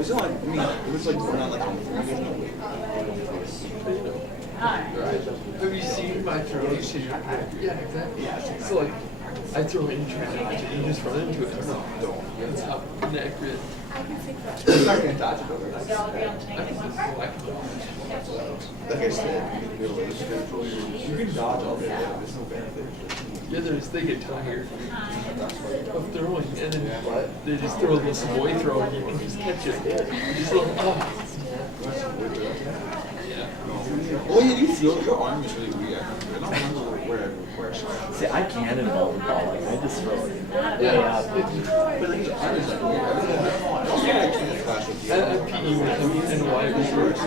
It's not like, I mean, it was like not like there's no way. Have you seen my throws? Yeah, exactly. So like, I throw in transaction, you just run into it. No, don't. It's how inaccurate. You're not gonna dodge it though, right? I can just select them. Like I said, you can dodge all day. There's no benefit. Yeah, they get tired of throwing, and then they just throw this boy throw, and you can just catch it. You just go, oh. Oh yeah, you feel your arm is really weak. I don't remember where I saw it. See, I can involve the ball. Like, I just throw it. Yeah. But like the arm is like weird. I don't know. I can't clash with you. At PE, and wire reverse.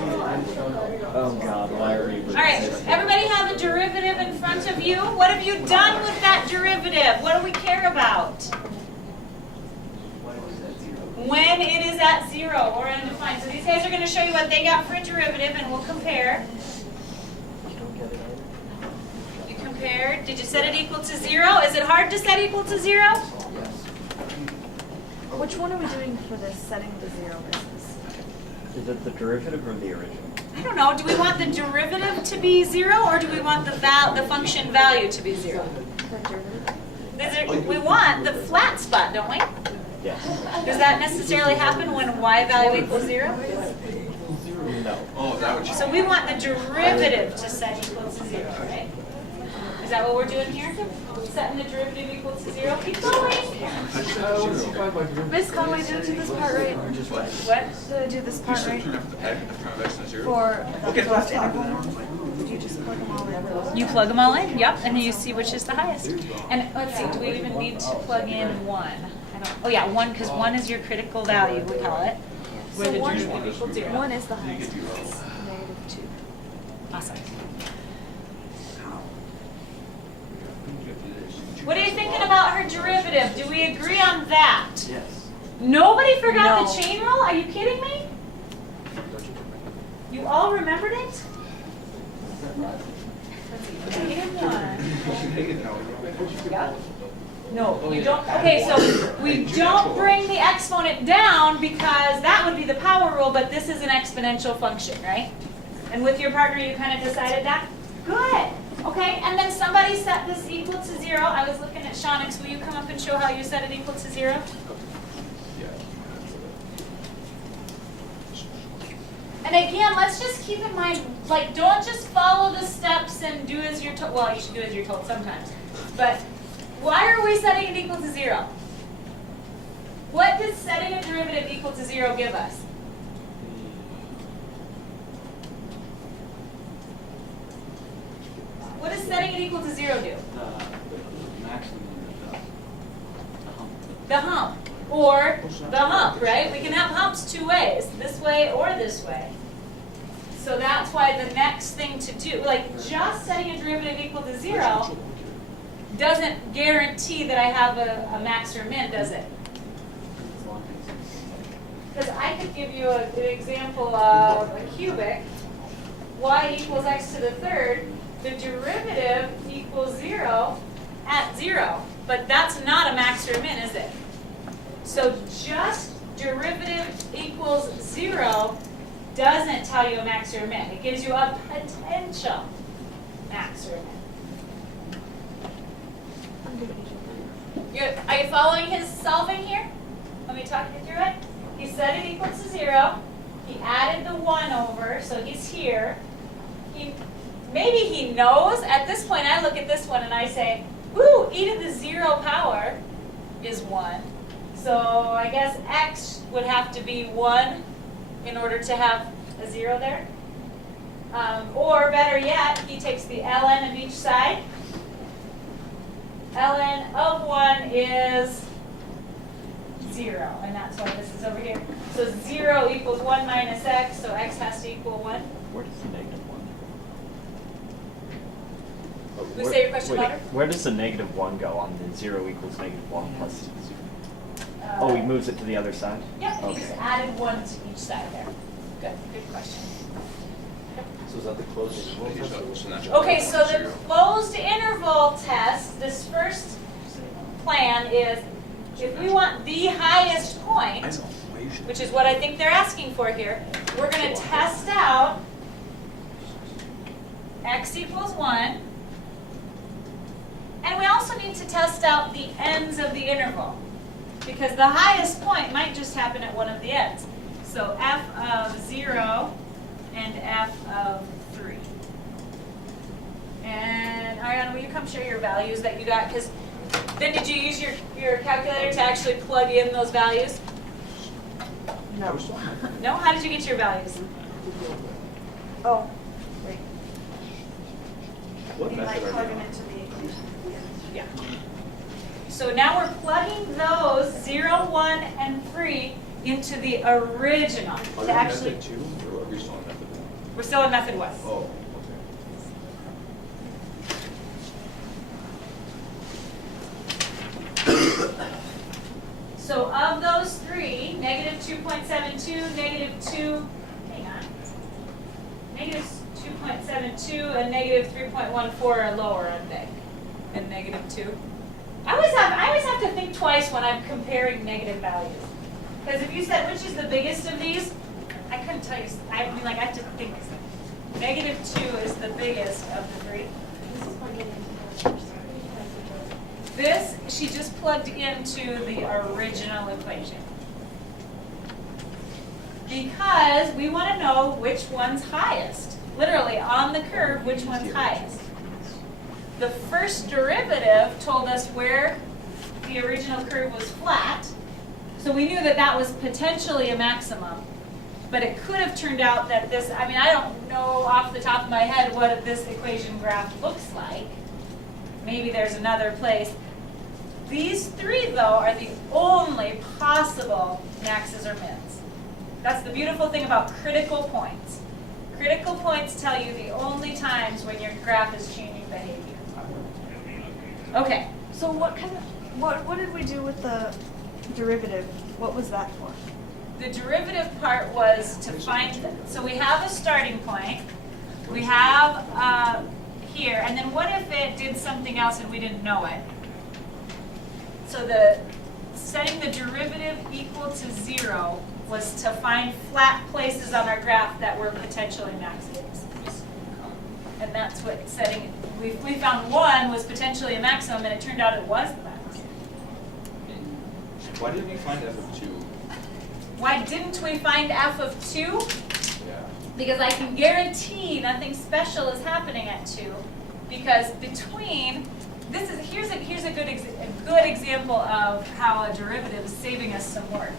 Oh God, why are we? All right, everybody have a derivative in front of you. What have you done with that derivative? What do we care about? When it is at 0 or undefined. So these guys are going to show you what they got for a derivative, and we'll compare. You compared. Did you set it equal to 0? Is it hard to set equal to 0? Which one are we doing for this setting to 0 business? Is it the derivative or the original? I don't know. Do we want the derivative to be 0, or do we want the function value to be 0? We want the flat spot, don't we? Yes. Does that necessarily happen when y value equals 0? No. Oh, that would. So we want the derivative to set equal to 0, right? Is that what we're doing here? Setting the derivative equal to 0? Keep going. Miss Conway, did I do this part right? What? Did I do this You part should right? turn off the peg and turn off to 0. For the Okay, first so that's interval? Did you just plug them all in? You plug them all in, yep, and then you see which is the highest. And let's see, do we even need to plug in 1? Oh yeah, 1, because 1 is your critical value, we call it. Where the derivative equals 0. 1 is the highest. It's -2. Awesome. What are you thinking about her derivative? Do we agree on that? Yes. Nobody forgot No. the chain rule? Are you kidding me? You all remembered it? -1. Yep. No, you don't. Okay, so we don't bring the exponent down because that would be the power rule, but this is an exponential function, right? And with your partner, you kind of decided that? Good. Okay, and then somebody set this equal to 0. I was looking at Shonix. Will you come up and show how you set it equal to 0? And again, let's just keep in mind, like, don't just follow the steps and do as you're told. Well, you should do as you're told sometimes. But why are we setting it equal to 0? What does setting a derivative equal to 0 give us? What does setting it equal to 0 do? The hump. Or the hump, right? We can have humps 2 ways, this way or this way. So that's why the next thing to do, like just setting a derivative equal to 0 doesn't guarantee that I have a max or min, does it? Because I could give you an example of a cubic, y equals x to the 3rd, the derivative equals 0 at 0, but that's not a max or min, is it? So just derivative equals 0 doesn't tell you a max or a min. It gives you a potential max or a min. Are you following his solving here? Let me talk you through it. He set it equal to 0. He added the 1 over, so he's here. Maybe he knows. At this point, I look at this one and I say, ooh, e to the 0 power is 1. So I guess x would have to be 1 in order to have a 0 there. Or better yet, he takes the ln of each side. ln of 1 is 0, and that's why this is over here. So 0 equals 1 minus x, so x has to equal 1. Where does the -1 go? We say your question louder? Where does the -1 go on the 0 equals -1 plus 0? Oh, he moves it to the other side? Yep, he Okay. just added 1 to each side there. Good question. So is that the closed interval test? Okay, so the closed interval test, this first plan is, if we want the highest point, which is what I think they're asking for here, we're going to test out x equals 1. And we also need to test out the ends of the interval, because the highest point might just happen at one of the ends. So f of 0 and f of 3. And Ariana, will you come share your values that you got? Because then did you use your calculator to actually plug in those values? No. No? How did you get your values? Oh, wait. What You method like are plug we them on? into the equation. Yeah. So now we're plugging those 0, 1, and 3 into the original. Are To we on actually, method 2 or are we still on method 1? we're still in method 1. Oh, So of those three, negative 2.72, negative 2, hang on, negative 2.72 and negative 3.14 are lower, aren't they, than negative 2? I always have to think twice when I'm comparing negative values. Because if you said, which is the biggest of these, I couldn't tell you. I mean, like, I have to think. Negative 2 is the biggest of the three. This, she just plugged into the original equation. Because we want to know which one's highest. Literally, on the curve, which one's highest. The first derivative told us where the original curve was flat. So we knew that that was potentially a maximum. But it could have turned out that this, I mean, I don't know off the top of my head what this equation graph looks like. Maybe there's another place. These three, though, are the only possible maxes or mins. That's the beautiful thing about critical points. Critical points tell you the only times when your graph is changing behavior. Okay. So what did we do with the derivative? What was that for? The derivative part was to find, so we have a starting point. We have here, and then what if it did something else and we didn't know it? So setting the derivative equal to 0 was to find flat places on our graph that were potentially maxes. And that's what setting, we found 1 was potentially a maximum, and it turned out it was the max. why didn't we find f of 2? Why didn't we find f of 2? Yeah. Because I can guarantee nothing special is happening at 2. Because between, here's a good example of how a derivative is saving us some work.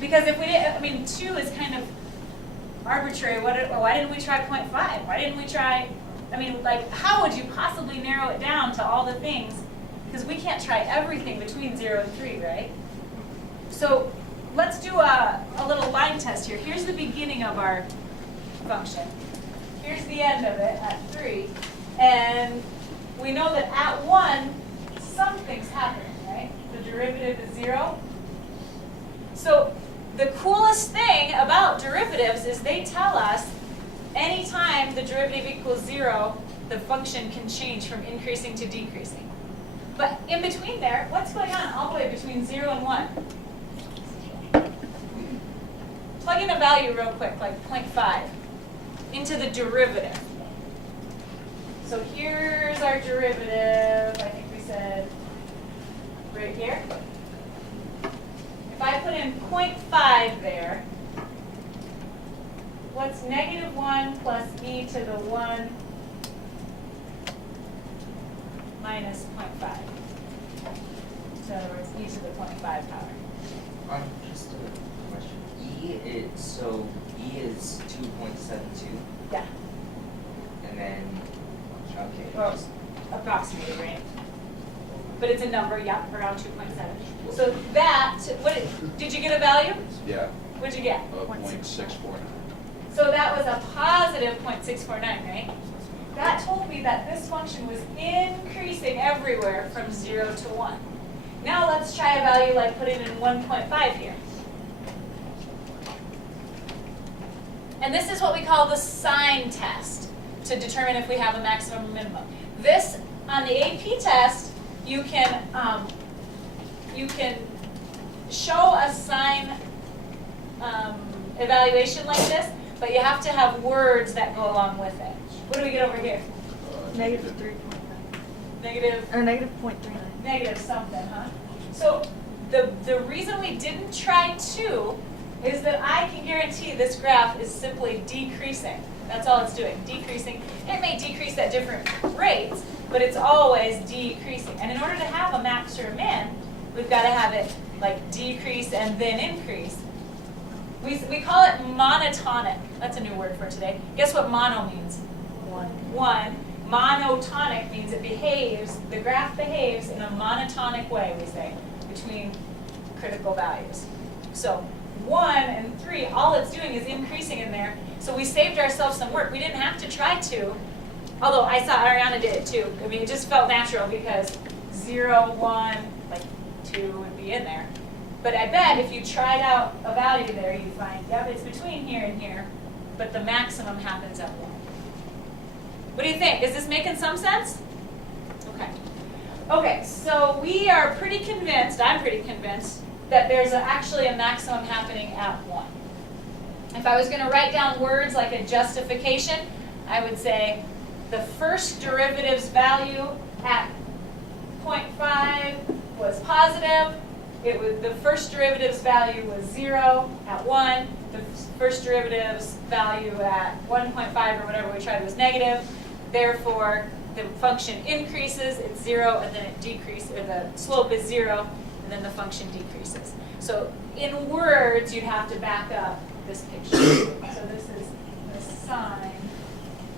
Because if we didn't, I mean, 2 is kind of arbitrary. Why didn't we try 0.5? Why didn't we try, I mean, like, how would you possibly narrow it down to all the things? Because we can't try everything between 0 and 3, right? So let's do a little line test here. Here's the beginning of our function. Here's the end of it at 3. And we know that at 1, something's happening, right? The derivative is 0. So the coolest thing about derivatives is they tell us anytime the derivative equals 0, the function can change from increasing to decreasing. But in between there, what's going on all the way between 0 and 1? Plug in a value real quick, like 0.5, into the derivative. So here's our derivative, I think we said right here. If I put in 0.5 there, what's negative 1 plus e to the 1 minus 0.5? So in other words, e to the 0.5 power. Just a question. E is 2.72, Yeah, and then, okay. or approximated, right? But it's a number, yeah, around 2.7. So that, did you get a value? Yeah. What'd you get? 0.649. So that was a positive 0.649, right? That told me that this function was increasing everywhere from 0 to 1. Now let's try a value like putting in 1.5 here. And this is what we call the sign test to determine if we have a maximum or minimum. This, on the AP test, you can show a sign evaluation like this, but you have to have words that go along with it. What do we get over here? Negative 3.9. Negative, Or negative 0.39. negative something, huh? So the reason we didn't try 2 is that I can guarantee this graph is simply decreasing. That's all it's doing, decreasing. It may decrease at different rates, but it's always decreasing. And in order to have a max or a min, we've got to have it like decrease and then increase. We call it monotonic. That's a new word for today. Guess what mono means? One. Monotonic means it behaves, the graph behaves in a monotonic way, we say, between critical values. So 1 and 3, all it's doing is increasing in there. So we saved ourselves some work. We didn't have to try 2, although I saw Ariana did it too. I mean, it just felt natural because 0, 1, like 2 would be in there. But I bet if you tried out a value there, you'd find, yep, it's between here and here, but the maximum happens at 1. What do you think? Is this making some sense? Okay. Okay, so we are pretty convinced, I'm pretty convinced, that there's actually a maximum happening at 1. If I was going to write down words like a justification, I would say the first derivative's value at 0.5 was positive. The first derivative's value was 0 at 1. The first derivative's value at 1.5 or whatever we tried was negative. Therefore, the function increases, it's 0, and then it decreases, or the slope is 0, and then the function decreases. So in words, you'd have to back up this picture. So this is the sign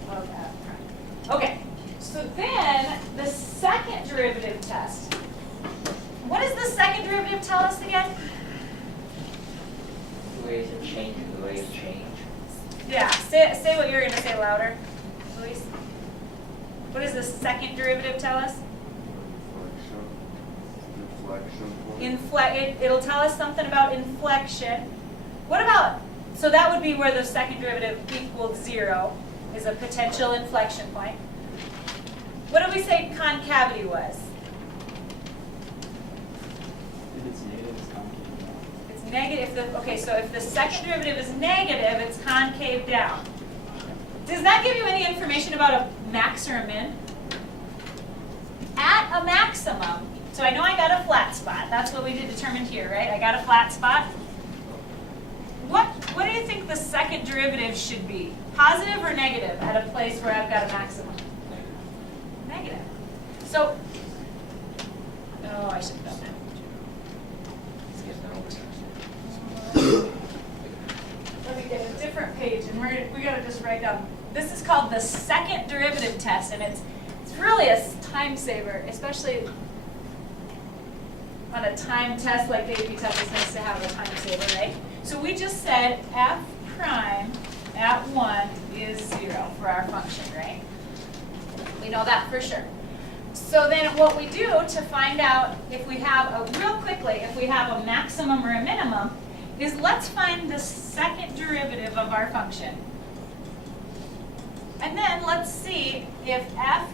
of f prime. Okay, so then the second derivative test. What does the second derivative tell us again? The ways of change and the way of change. Yeah, say what you're going to say louder, Luis. What does the second derivative tell us? Inflection. It'll tell us something about inflection. What about, so that would be where the second derivative equals 0, is a potential inflection point. What did we say concavity was? If it's negative, it's concave down. It's negative, okay, so if the second derivative is negative, it's concave down. Does that give you any information about a max or a min? At a maximum, so I know I got a flat spot. That's what we did determine here, right? I got a flat spot. What do you think the second derivative should be? Positive or negative at a place where I've got a maximum? Negative. So, oh, I should have done that. Let me get a different page, and we gotta just write down. This is called the second derivative test, and it's really a time saver, especially on a time test like the AP test. It's nice to have a time saver, right? So we just said f prime at 1 is 0 for our function, right? We know that for sure. So then what we do to find out if we have if we have a maximum or a minimum, is let's find the second derivative of our function. And then let's see if f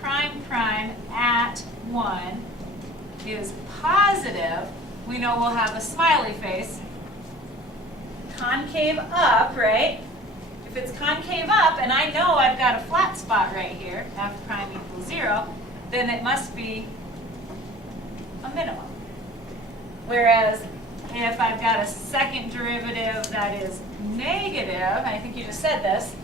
prime prime at 1 is positive. We know we'll have a smiley face. Concave up, right? If it's concave up, and I know I've got a flat spot right here, f prime equals 0, then it must be a minimum. Whereas if I've got a second derivative that is negative, I think you just said this,